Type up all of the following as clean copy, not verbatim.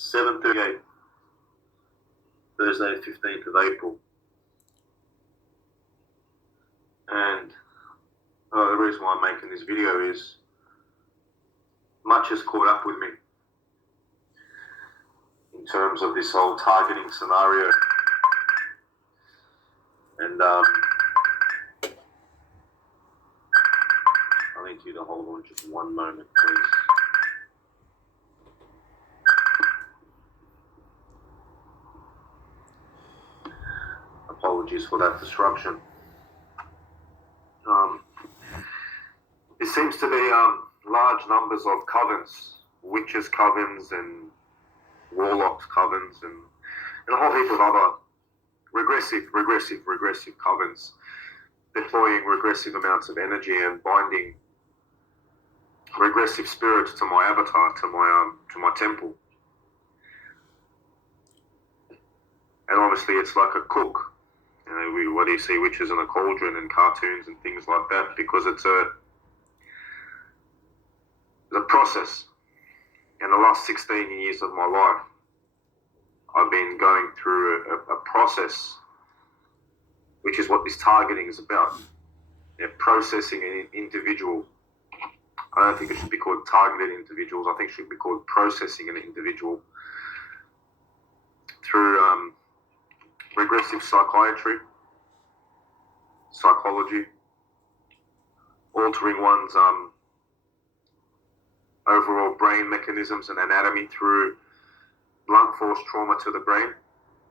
7:38, Thursday, 15th of April. And the reason why I'm making this video is much has caught up with me in terms of this whole targeting scenario. And I need you to hold on just one moment, please. Apologies for that disruption. There seems to be large numbers of covens, witches' covens and warlocks' covens, and a whole heap of other regressive covens, deploying regressive amounts of energy and binding regressive spirits to my avatar, to my temple. And obviously it's like a cook. You know, what do you see witches in a cauldron and cartoons and things like that, because it's a process. In the last 16 years of my life, I've been going through a process, which is what this targeting is about. Processing an individual. I don't think it should be called targeted individuals. I think it should be called processing an individual through regressive psychiatry, psychology, altering one's overall brain mechanisms and anatomy through blunt force trauma to the brain.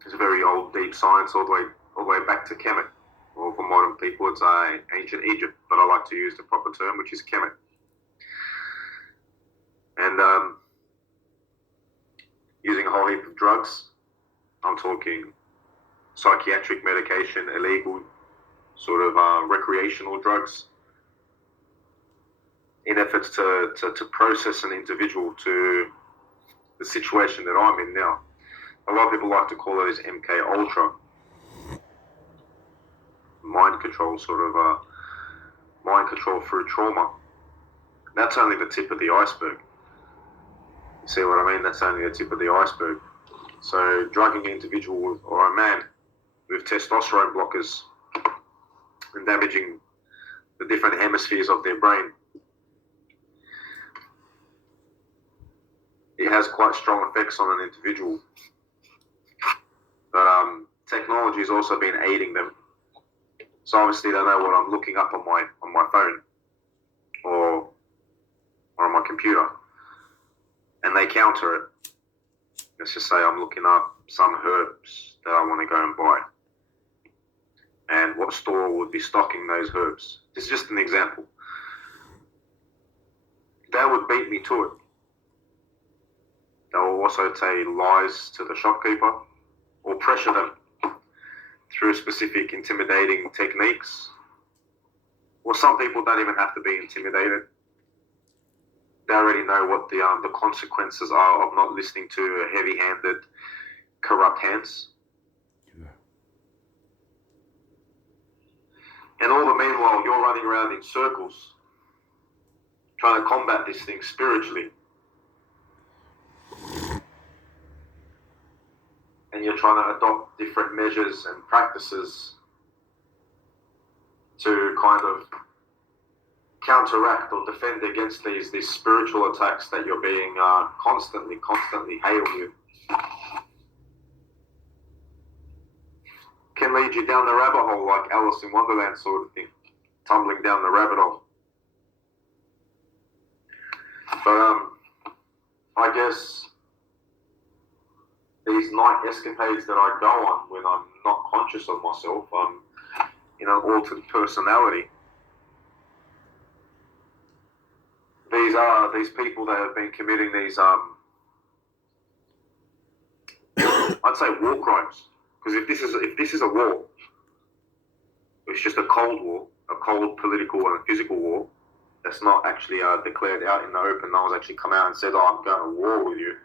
It's a very old, deep science, all the way back to Kemet. Or for modern people, it's ancient Egypt, but I like to use the proper term, which is Kemet. And using a whole heap of drugs. I'm talking psychiatric medication, illegal sort of recreational drugs, in efforts to process an individual to the situation that I'm in now. A lot of people like to call it as MK Ultra, mind control, mind control through trauma. That's only the tip of the iceberg. You see what I mean? That's only the tip of the iceberg. So drugging an individual or a man with testosterone blockers and damaging the different hemispheres of their brain, it has quite strong effects on an individual. But technology has also been aiding them. So obviously they know what I'm looking up on my phone or on my computer, and they counter it. Let's just say I'm looking up some herbs that I want to go and buy, and what store would be stocking those herbs. This is just an example. They would beat me to it. They will also say lies to the shopkeeper or pressure them through specific intimidating techniques. Or some people don't even have to be intimidated. They already know what the consequences are of not listening to heavy-handed, corrupt hands. Yeah. And all the meanwhile, you're running around in circles trying to combat this thing spiritually. And you're trying to adopt different measures and practices to kind of counteract or defend against these spiritual attacks that you're being constantly hailed with. Can lead you down the rabbit hole like Alice in Wonderland sort of thing, tumbling down the rabbit hole. But I guess these night escapades that I go on when I'm not conscious of myself, I'm in an altered personality. These people that have been committing these, I'd say war crimes. Because if this is a war, it's just a cold war, a cold political and physical war that's not actually declared out in the open. No one's actually come out and said, "Oh, I'm going to war with you."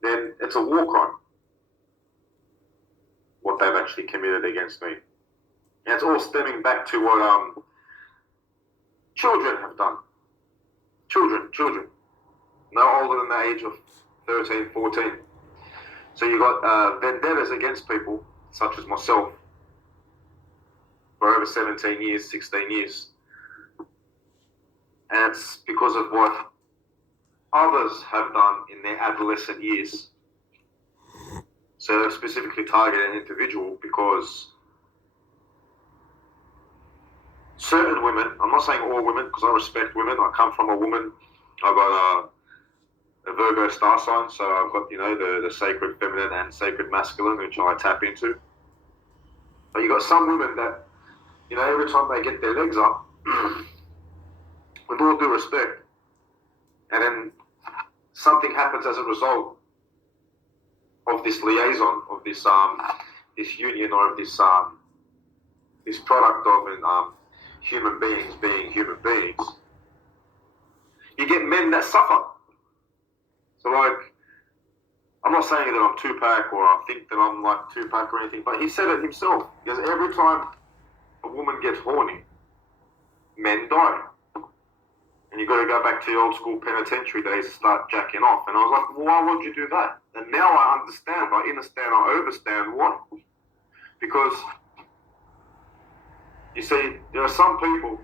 Then it's a war crime, what they've actually committed against me. And it's all stemming back to what children have done. Children, no older than the age of 13, 14. So you got vendettas against people, such as myself, for over 17 years, 16 years. And it's because of what others have done in their adolescent years. So they've specifically targeted an individual because certain women, I'm not saying all women because I respect women, I come from a woman, I've got a Virgo star sign, so I've got, the sacred feminine and sacred masculine, which I tap into. But you got some women that, every time they get their legs up, with all due respect, and then something happens as a result of this liaison, of this union, or of this product of human beings being human beings, you get men that suffer. So I'm not saying that I'm Tupac or I think that I'm like Tupac or anything, but he said it himself. Because every time a woman gets horny, men die. And you've got to go back to the old school penitentiary days to start jacking off. And I was like, why would you do that? And now I understand, I understand why. Because, you see, there are some people,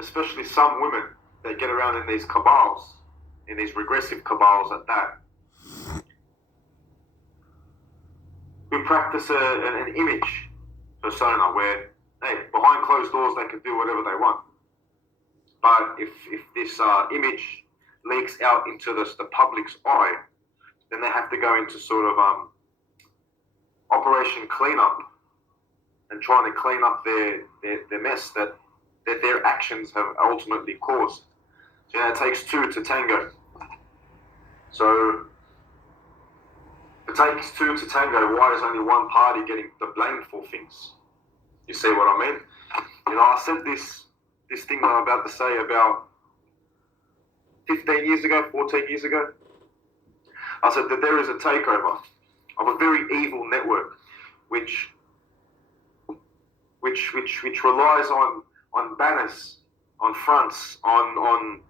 especially some women, that get around in these cabals, in these regressive cabals at that, who practice an image persona where, hey, behind closed doors they can do whatever they want. But if this image leaks out into the public's eye, then they have to go into sort of Operation Cleanup and trying to clean up their mess that their actions have ultimately caused. So it takes two to tango. So it takes two to tango. Why is only one party getting the blame for things? You see what I mean? I said this thing that I'm about to say about 15 years ago, 14 years ago. I said that there is a takeover of a very evil network which relies on banners, on fronts, on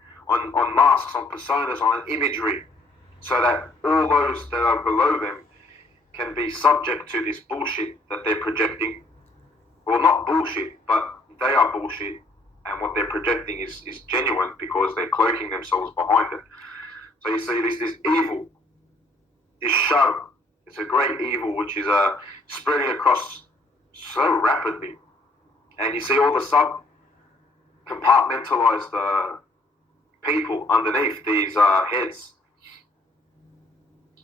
masks, on personas, on imagery, so that all those that are below them can be subject to this bullshit that they're projecting. Well, not bullshit, but they are bullshit, and what they're projecting is genuine because they're cloaking themselves behind it. So you see this evil, this show, it's a great evil which is spreading across so rapidly. And you see all the compartmentalized people underneath these heads.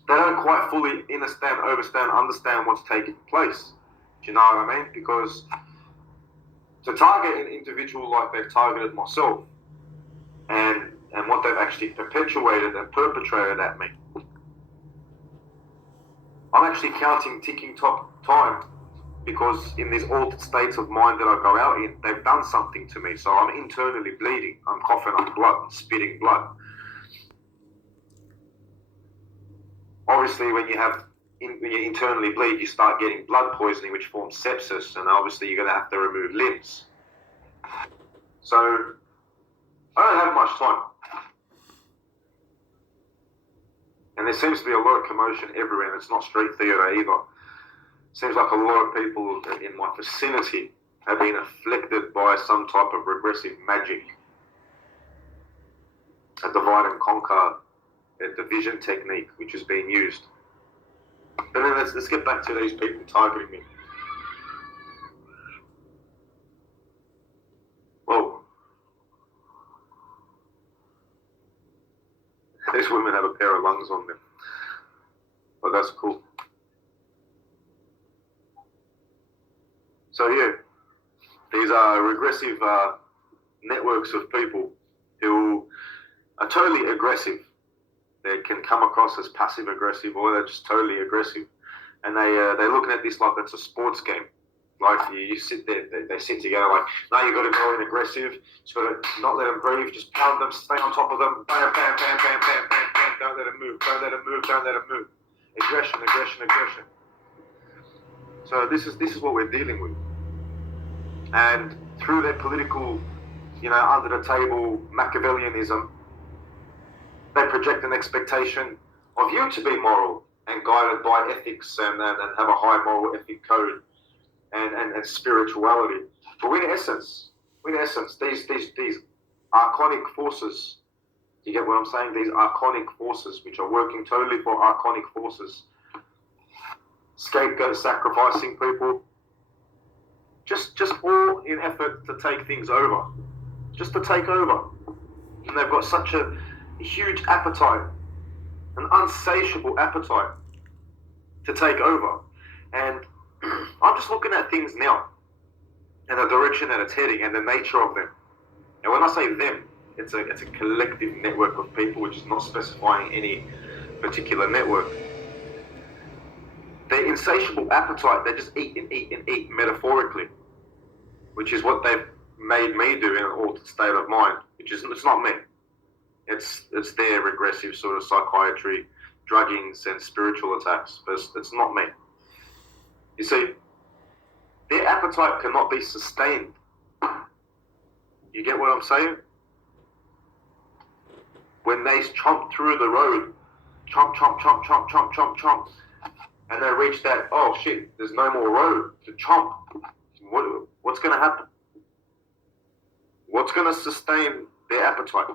They don't quite fully understand what's taking place. Do you know what I mean? Because to target an individual like they've targeted myself and what they've actually perpetuated and perpetrated at me, I'm actually counting ticking time because in these altered states of mind that I go out in, they've done something to me. So I'm internally bleeding. I'm coughing up blood, I'm spitting blood. Obviously, when you internally bleed, you start getting blood poisoning, which forms sepsis, and obviously you're going to have to remove limbs. So I don't have much time. And there seems to be a lot of commotion everywhere, and it's not street theatre either. Seems like a lot of people in my vicinity have been afflicted by some type of regressive magic. A divide and conquer, a division technique which is being used. But then let's get back to these people targeting me. Well, these women have a pair of lungs on them. But that's cool. So yeah, these are regressive networks of people who are totally aggressive. They can come across as passive aggressive, or they're just totally aggressive, and they're looking at this like it's a sports game. Like you sit there, they sit together like, no, you got to go in aggressive. Just got to not let them breathe. Just pound them, stay on top of them. Bam, bam, bam, bam, bam, bam, bam. Don't let them move. Don't let them move. Don't let them move. Aggression, aggression, aggression. So this is what we're dealing with. And through their political, under the table Machiavellianism, they project an expectation of you to be moral, and guided by ethics and have a high moral ethic code and spirituality. But in essence, these archonic forces, you get what I'm saying? These archonic forces, which are working totally for archonic forces, scapegoat sacrificing people, just all in effort to take things over, just to take over. And they've got such a huge appetite, an unsatiable appetite to take over. And I'm just looking at things now and the direction that it's heading and the nature of them. And when I say them, it's a collective network of people, which is not specifying any particular network. Their insatiable appetite, they just eat and eat and eat metaphorically, which is what they've made me do in an altered state of mind, which is, it's not me. It's their regressive sort of psychiatry, druggings and spiritual attacks, but it's not me. You see, their appetite cannot be sustained. You get what I'm saying? When they chomp through the road, chomp, chomp, chomp, chomp, chomp, chomp, chomp, and they reach that, oh shit, there's no more road to chomp. What's going to happen? What's going to sustain their appetite?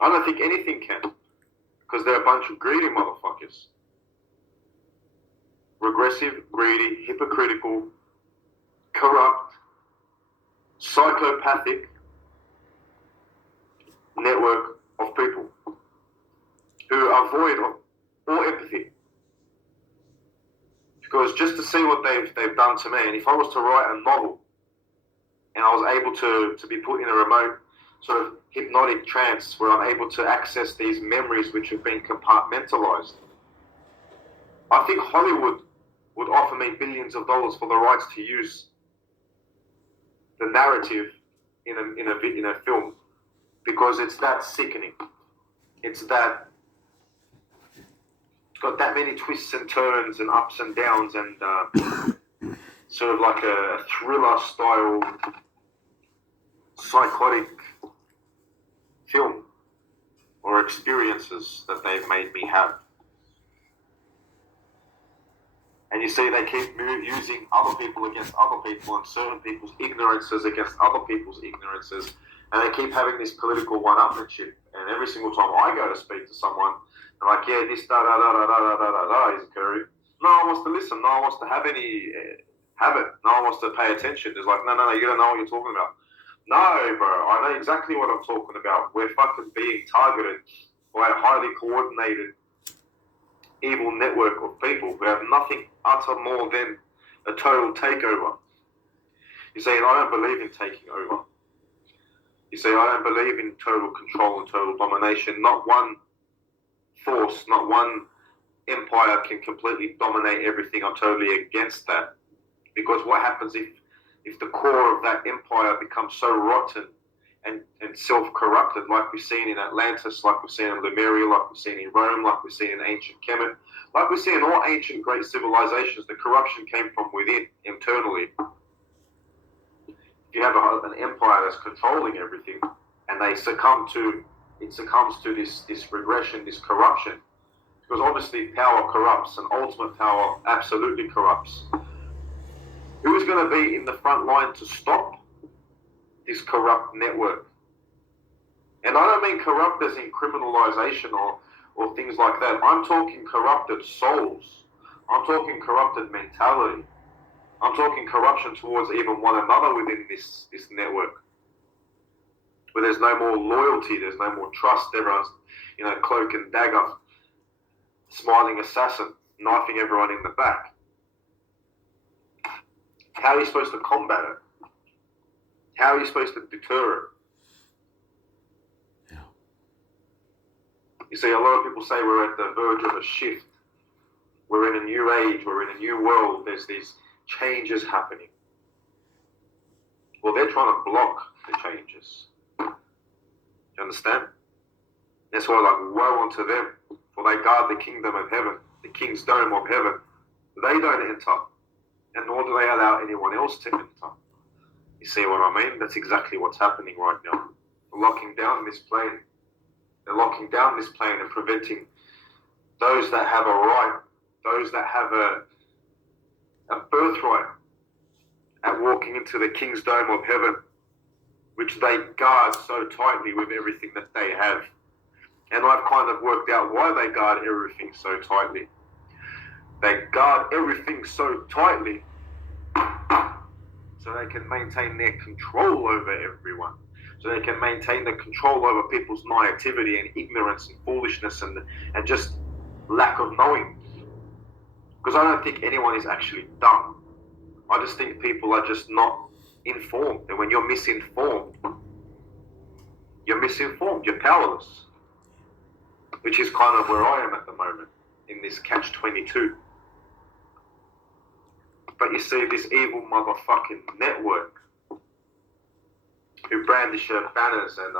I don't think anything can, because they're a bunch of greedy motherfuckers. Regressive, greedy, hypocritical, corrupt, psychopathic network of people who are void of all empathy. Because just to see what they've done to me, and if I was to write a novel and I was able to be put in a remote sort of hypnotic trance where I'm able to access these memories which have been compartmentalized, I think Hollywood would offer me billions of dollars for the rights to use the narrative in a film, because it's that sickening. It's got that many twists and turns and ups and downs and sort of like a thriller style psychotic film or experiences that they've made me have. And you see, they keep using other people against other people and certain people's ignorances against other people's ignorances. And they keep having this political one-upmanship. And every single time I go to speak to someone, they're like, yeah, this da-da-da-da-da-da-da-da is occurring. No one wants to listen. No one wants to have it. No one wants to pay attention. It's like, no, you don't know what you're talking about. No, bro, I know exactly what I'm talking about. We're fucking being targeted by a highly coordinated evil network of people who have nothing utter more than a total takeover. You see, and I don't believe in taking over. You see, I don't believe in total control and total domination. Not one force, not one empire can completely dominate everything. I'm totally against that. Because what happens if the core of that empire becomes so rotten and self-corrupted, like we've seen in Atlantis, like we've seen in Lemuria, like we've seen in Rome, like we've seen in ancient Kemet, like we've seen in all ancient great civilizations, the corruption came from within, internally. If you have an empire that's controlling everything and it succumbs to this regression, this corruption, because obviously power corrupts and ultimate power absolutely corrupts. Who is going to be in the front line to stop this corrupt network? And I don't mean corrupt as in criminalization or things like that. I'm talking corrupted souls. I'm talking corrupted mentality. I'm talking corruption towards even one another within this network, where there's no more loyalty, there's no more trust. Everyone's, cloak and dagger, smiling assassin, knifing everyone in the back. How are you supposed to combat it? How are you supposed to deter it? Yeah. You see, a lot of people say we're at the verge of a shift. We're in a new age. We're in a new world. There's these changes happening. Well, they're trying to block the changes. Do you understand? That's why, woe unto them, for they guard the kingdom of heaven, the king's dome of heaven. They don't enter, and nor do they allow anyone else to enter. You see what I mean? That's exactly what's happening right now. We're locking down this plane. They're locking down this plane and preventing those that have a right, those that have a birthright at walking into the King's Dome of Heaven, which they guard so tightly with everything that they have. And I've kind of worked out why they guard everything so tightly. They guard everything so tightly so they can maintain their control over everyone. So they can maintain the control over people's naivety and ignorance and foolishness and just lack of knowing. Because I don't think anyone is actually dumb. I just think people are just not informed. And when you're misinformed, you're powerless. Which is kind of where I am at the moment, in this catch-22. But you see this evil motherfucking network who brandish banners and,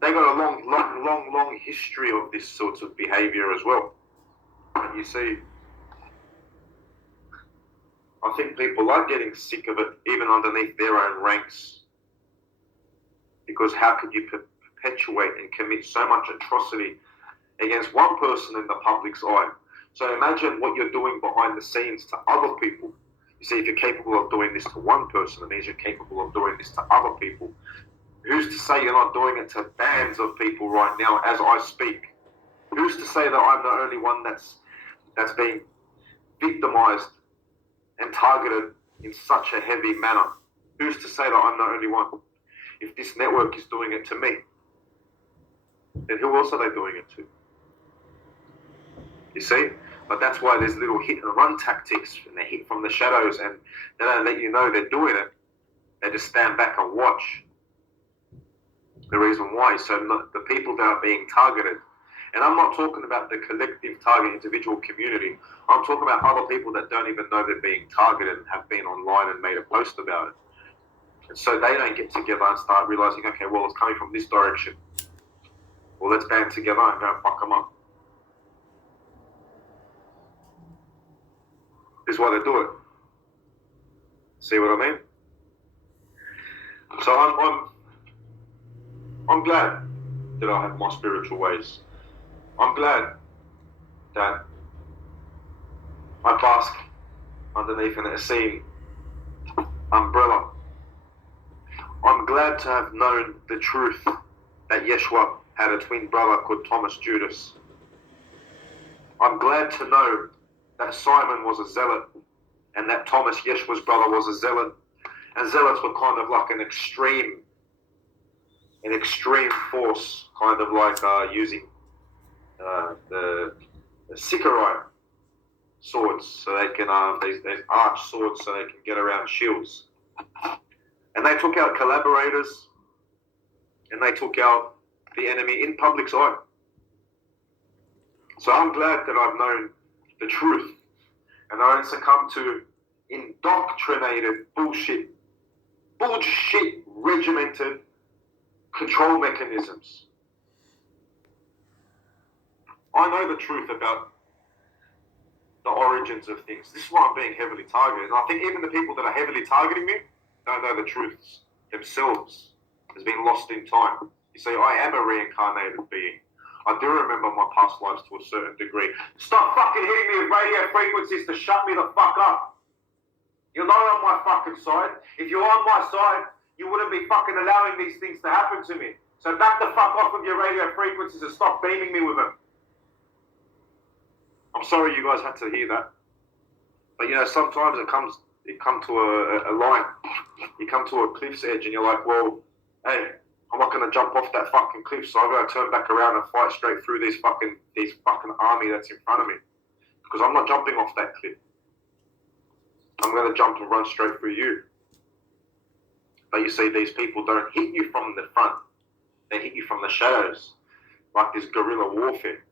they got a long history of this sort of behavior as well. And you see, I think people are getting sick of it, even underneath their own ranks. Because how could you perpetuate and commit so much atrocity against one person in the public's eye? So imagine what you're doing behind the scenes to other people. You see, if you're capable of doing this to one person, it means you're capable of doing this to other people. Who's to say you're not doing it to bands of people right now as I speak? Who's to say that I'm the only one that's being victimized and targeted in such a heavy manner? Who's to say that I'm the only one? If this network is doing it to me, then who else are they doing it to? You see? But that's why there's little hit and run tactics, and they hit from the shadows, and they don't let you know they're doing it. They just stand back and watch. The reason why, so the people that are being targeted, and I'm not talking about the collective target individual community, I'm talking about other people that don't even know they're being targeted and have been online and made a post about it. And so they don't get together and start realizing, okay, well, it's coming from this direction. Well, let's band together and go and fuck them up. This is why they do it. See what I mean? So I'm glad that I have my spiritual ways. I'm glad that I bask underneath an Essene umbrella. I'm glad to have known the truth that Yeshua had a twin brother called Thomas Judas. I'm glad to know that Simon was a zealot and that Thomas, Yeshua's brother, was a zealot. And zealots were kind of like an extreme force, kind of like using the Sicarii swords, so they can these arch swords, so they can get around shields. And they took out collaborators, and they took out the enemy in public's eye. So I'm glad that I've known the truth, and I don't succumb to indoctrinated bullshit, regimented control mechanisms. I know the truth about the origins of things. This is why I'm being heavily targeted. And I think even the people that are heavily targeting me don't know the truths themselves. It's been lost in time. You see, I am a reincarnated being. I do remember my past lives to a certain degree. Stop fucking hitting me with radio frequencies to shut me the fuck up. You're not on my fucking side. If you're on my side, you wouldn't be fucking allowing these things to happen to me. So back the fuck off with your radio frequencies and stop beaming me with them. I'm sorry you guys had to hear that. But you know, sometimes you come to a line. You come to a cliff's edge and you're like, well, hey, I'm not going to jump off that fucking cliff, so I'm going to turn back around and fight straight through these fucking army that's in front of me. Because I'm not jumping off that cliff. I'm going to jump and run straight through you. But you see, these people don't hit you from the front. They hit you from the shadows, like this guerrilla warfare.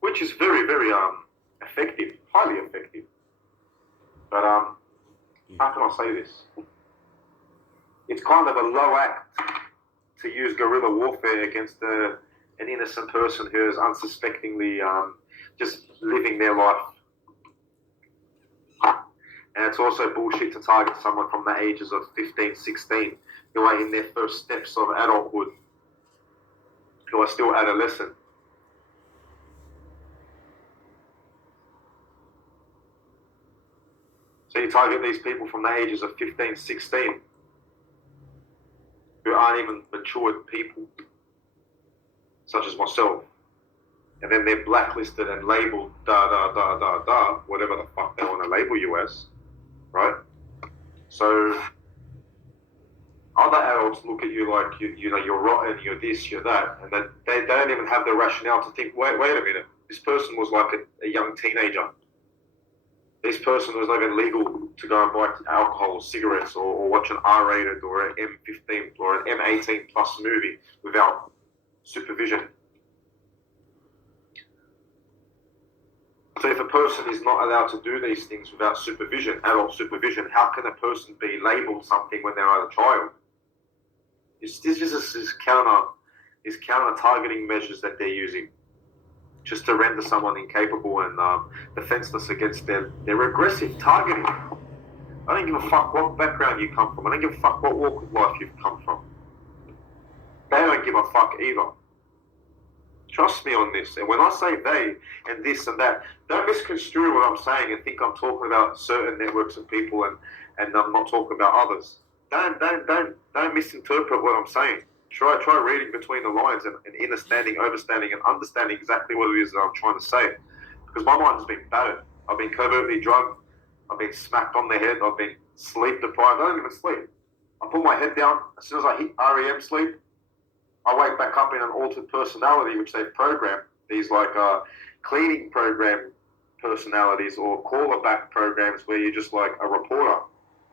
Which is very, very effective, highly effective. But how can I say this? It's kind of a low act to use guerrilla warfare against an innocent person who is unsuspectingly just living their life. And it's also bullshit to target someone from the ages of 15, 16, who are in their first steps of adulthood, who are still adolescent. So you target these people from the ages of 15, 16, who aren't even matured people, such as myself. And then they're blacklisted and labeled whatever the fuck they want to label you as, right? So other adults look at you like you know you're rotten, you're this, you're that, and that they don't even have the rationale to think, wait a minute, this person was like a young teenager. This person was not even legal to go and buy alcohol or cigarettes or watch an R-rated or an M15 or an M18 plus movie without supervision. So if a person is not allowed to do these things without supervision, adult supervision, how can a person be labelled something when they're a child? This is counter targeting measures that they're using, just to render someone incapable and defenseless against their aggressive targeting. I don't give a fuck what background you come from. I don't give a fuck what walk of life you've come from. They don't give a fuck either. Trust me on this. And when I say they and this and that, don't misconstrue what I'm saying and think I'm talking about certain networks of people and I'm not talking about others. Don't misinterpret what I'm saying. Try reading between the lines and understanding and understanding exactly what it is that I'm trying to say. Because my mind has been battered. I've been covertly drugged. I've been smacked on the head. I've been sleep deprived. I don't even sleep. I put my head down. As soon as I hit REM sleep, I wake back up in an altered personality, which they've programmed. These like cleaning program personalities or caller back programs where you're just like a reporter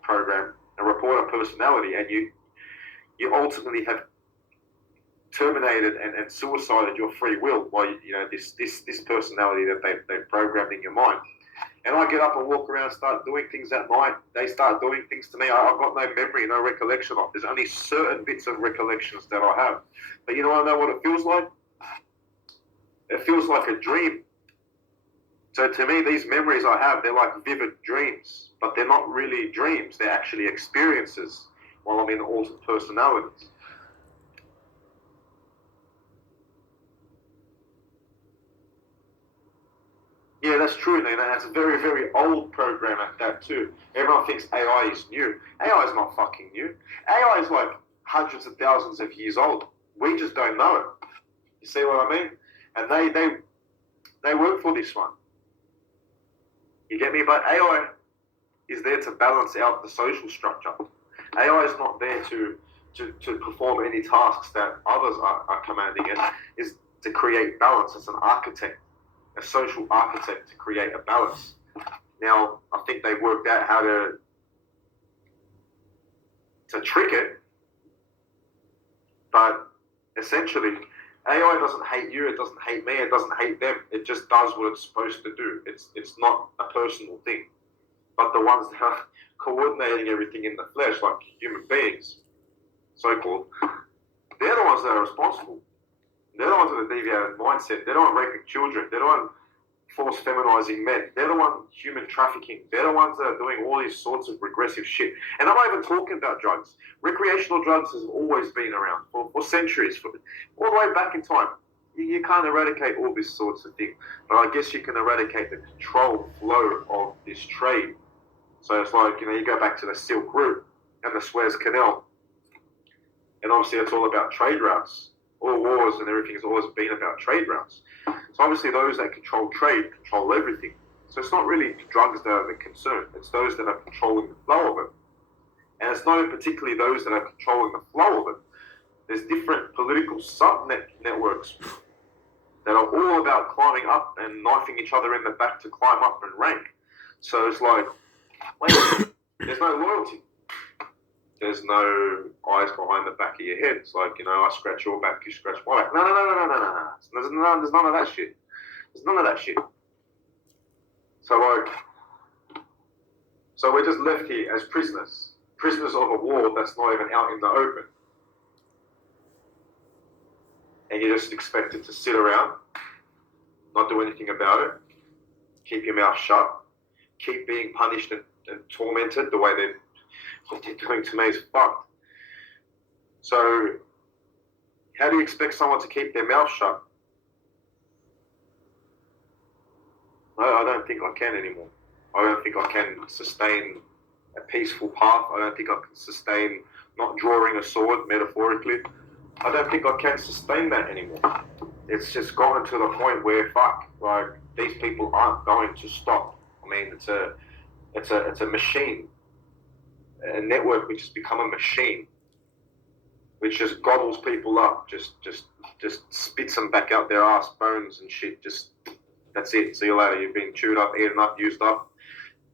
program, a reporter personality, and you ultimately have terminated and suicided your free will by this personality that they've programmed in your mind. And I get up and walk around, start doing things at night. They start doing things to me I've got no memory, no recollection of. There's only certain bits of recollections that I have. But I know what it feels like? It feels like a dream. So to me, these memories I have, they're like vivid dreams. But they're not really dreams. They're actually experiences while I'm in altered personalities. Yeah, that's true, Nina. That's a very, very old program at that too. Everyone thinks AI is new. AI is not fucking new. AI is like hundreds of thousands of years old. We just don't know it. You see what I mean? And they work for this one. You get me? But AI is there to balance out the social structure. AI is not there to perform any tasks that others are commanding it. Is to create balance. It's an architect. A social architect to create a balance. Now, I think they've worked out how to trick it, but essentially, AI doesn't hate you, it doesn't hate me, it doesn't hate them. It just does what it's supposed to do. It's not a personal thing. But the ones that are coordinating everything in the flesh, like human beings, so-called, they're the ones that are responsible. They're the ones with a deviated mindset. They're the ones raping children. They're the ones force feminizing men. They're the ones human trafficking. They're the ones that are doing all these sorts of regressive shit. And I'm not even talking about drugs. Recreational drugs has always been around for centuries, all the way back in time. You can't eradicate all these sorts of things. But I guess you can eradicate the control flow of this trade. So it's like, you go back to the Silk Route and the Suez Canal. And obviously it's all about trade routes. All wars and everything has always been about trade routes. So obviously those that control trade control everything. So it's not really drugs that are the concern. It's those that are controlling the flow of it. And it's not particularly those that are controlling the flow of it. There's different political sub-networks that are all about climbing up and knifing each other in the back to climb up and rank. So it's like, wait, there's no loyalty. There's no eyes behind the back of your head. It's like, I scratch your back, you scratch my back. No. There's none of that shit. There's none of that shit. So we're just left here as prisoners of a war that's not even out in the open. And you're just expected to sit around, not do anything about it, keep your mouth shut, keep being punished and and tormented the way what they're doing to me is fucked. So how do you expect someone to keep their mouth shut? I don't think I can anymore. I don't think I can sustain a peaceful path. I don't think I can sustain not drawing a sword, metaphorically. I don't think I can sustain that anymore. It's just gotten to the point where, fuck, like, these people aren't going to stop. I mean, it's a machine, a network which has become a machine, which just gobbles people up, just spits them back out their ass, bones and shit. Just, that's it. See you later. You've been chewed up, eaten up, used up.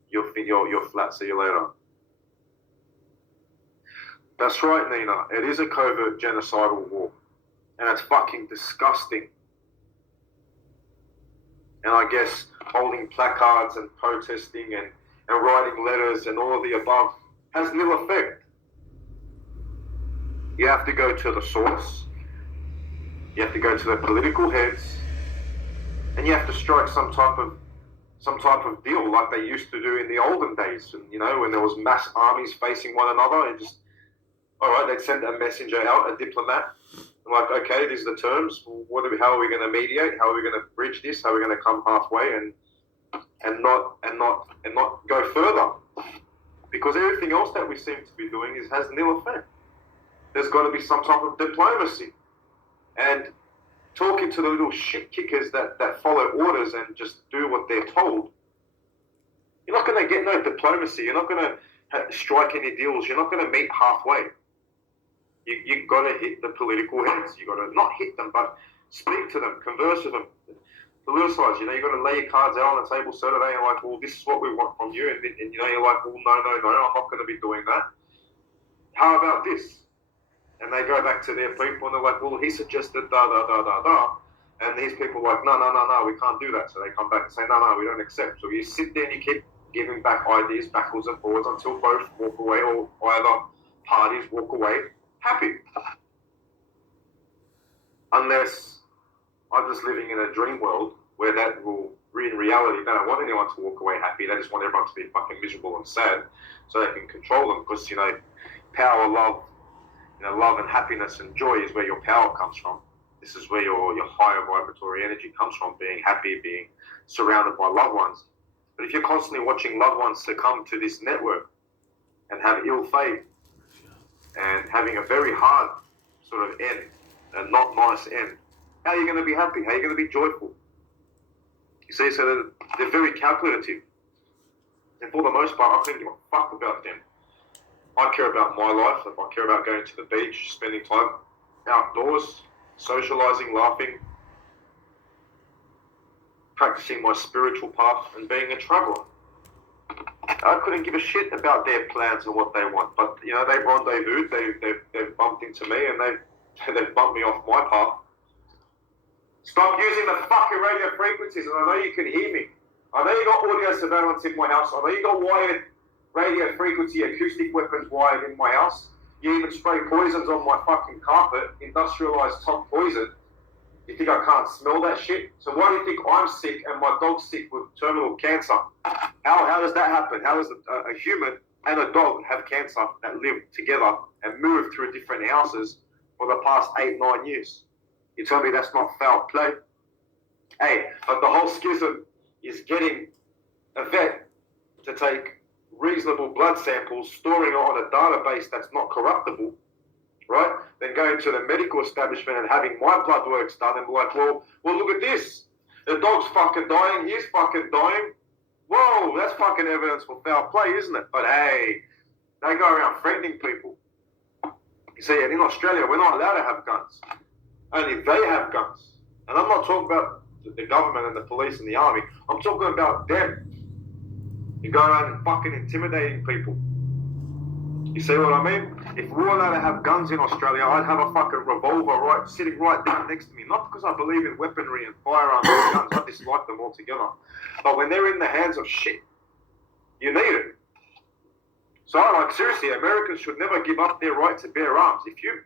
You're flat. See you later. That's right, Nina. It is a covert genocidal war, and it's fucking disgusting. And I guess holding placards and protesting and writing letters and all of the above has little effect. You have to go to the source. You have to go to the political heads, and you have to strike some type of deal like they used to do in the olden days. And, you know, when there was mass armies facing one another, it just, all right, they'd send a messenger out, a diplomat. I'm like, okay, these are the terms. How are we going to mediate? How are we going to bridge this? How are we going to come halfway and not go further? Because everything else that we seem to be doing has nil effect. There's got to be some type of diplomacy. And talking to the little shit kickers that follow orders and just do what they're told, you're not going to get no diplomacy. You're not going to strike any deals. You're not going to meet halfway. You've got to hit the political heads. You've got to not hit them, but speak to them, converse with them, politicize. You know, you've got to lay your cards out on the table so that they're like, well, this is what we want from you. And you know, you're like, well, no, I'm not going to be doing that. How about this? And they go back to their people and they're like, well, he suggested da. And these people are like, no, we can't do that. So they come back and say, no, we don't accept. So you sit there and you keep giving back ideas backwards and forwards until both walk away, or either parties walk away happy. Unless I'm just living in a dream world where that will, in reality, they don't want anyone to walk away happy. They just want everyone to be fucking miserable and sad so they can control them. Because, you know, power, love, love and happiness and joy is where your power comes from. This is where your higher vibratory energy comes from, being happy, being surrounded by loved ones. But if you're constantly watching loved ones succumb to this network and have ill fate and having a very hard sort of end, a not nice end, how are you going to be happy? How are you going to be joyful? You see, so they're very calculative. And for the most part, I couldn't give a fuck about them. I care about my life. If I care about going to the beach, spending time outdoors, socializing, laughing, practicing my spiritual path, and being a traveler. I couldn't give a shit about their plans and what they want. But, you know, they've rendezvoused, they've bumped into me, and they've bumped me off my path. Stop using the fucking radio frequencies, and I know you can hear me. I know you got audio surveillance in my house. I know you got wired radio frequency acoustic weapons wired in my house. You even spray poisons on my fucking carpet, industrialized top poison. You think I can't smell that shit? So why do you think I'm sick and my dog's sick with terminal cancer? How does that happen? How does a human and a dog have cancer that live together and move through different houses for the past 8-9 years? You tell me that's not foul play? Hey, but the whole schism is getting a vet to take reasonable blood samples, storing it on a database that's not corruptible, right? Then going to the medical establishment and having my blood works done and be like, well, look at this. The dog's fucking dying, he's fucking dying. Whoa, that's fucking evidence for foul play, isn't it? But hey, they go around threatening people. You see, and in Australia, we're not allowed to have guns. Only they have guns. And I'm not talking about the government and the police and the army. I'm talking about them. You go around and fucking intimidating people. You see what I mean? If we were allowed to have guns in Australia, I'd have a fucking revolver sitting right down next to me. Not because I believe in weaponry and firearms and guns. I dislike them altogether. But when they're in the hands of shit, you need it. So, like, seriously, Americans should never give up their right to bear arms. If you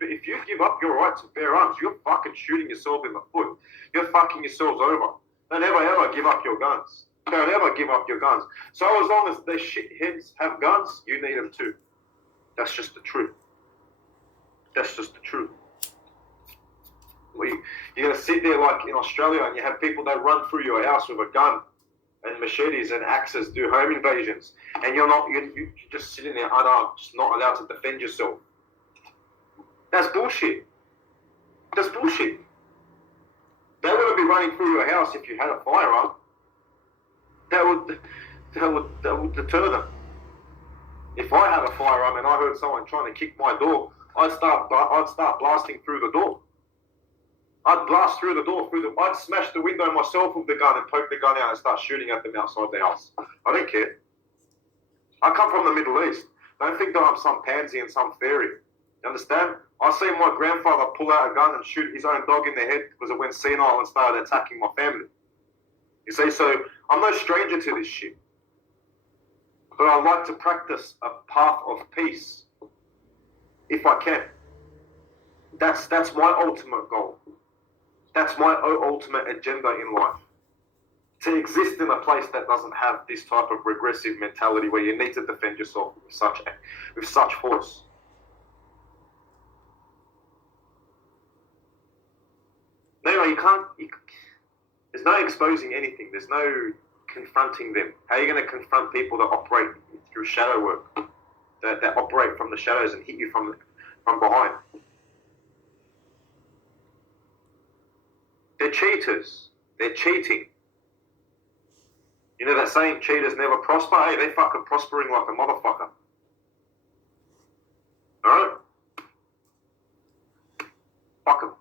give up your right to bear arms, you're fucking shooting yourself in the foot. You're fucking yourselves over. Don't ever give up your guns. Don't ever give up your guns. So as long as the shitheads have guns, you need them too. That's just the truth. That's just the truth. You're going to sit there like in Australia and you have people that run through your house with a gun and machetes and axes, do home invasions, and you're just sitting there unarmed, just not allowed to defend yourself. That's bullshit. That's bullshit. They wouldn't be running through your house if you had a firearm. That would deter them. If I had a firearm and I heard someone trying to kick my door, I'd start blasting through the door. I'd blast through the door, I'd smash the window myself with the gun and poke the gun out and start shooting at them outside the house. I don't care. I come from the Middle East. Don't think that I'm some pansy and some fairy. You understand? I seen my grandfather pull out a gun and shoot his own dog in the head because it went senile and started attacking my family. You see, so I'm no stranger to this shit. But I like to practice a path of peace if I can. That's my ultimate goal. That's my ultimate agenda in life. To exist in a place that doesn't have this type of regressive mentality where you need to defend yourself with such force. No, you can't. There's no exposing anything. There's no confronting them. How are you going to confront people that operate through shadow work, that operate from the shadows and hit you from behind? They're cheaters. They're cheating. You know that saying, cheaters never prosper? Hey, they're fucking prospering like a motherfucker. Alright? Fuck 'em.